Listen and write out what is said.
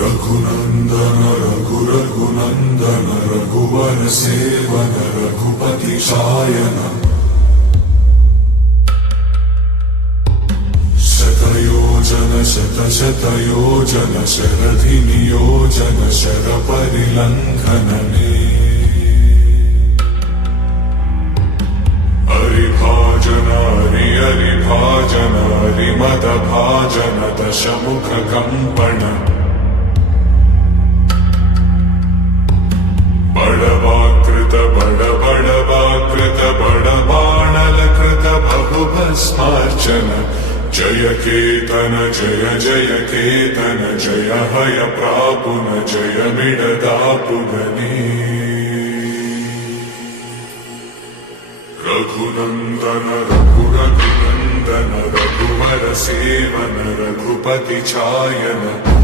रघुनंदन रघुनंदन रघुवर सेवन रघुपति शायन शतयोजन शतशतयोजन शरधि नियोजन शर परिलंघनने हरिभाजन हरिभाजन हरिमद भाजन दशमुख कंपन बड़वाकृत बड़वाकृत बड़बाणलकृत बहुभस्मार्चन जय केतन जय जय केतन जय हय प्रापुन जय मिडदापुगने रघुनंदन रघुनंदन रघुवर सेवन रघुपति चायन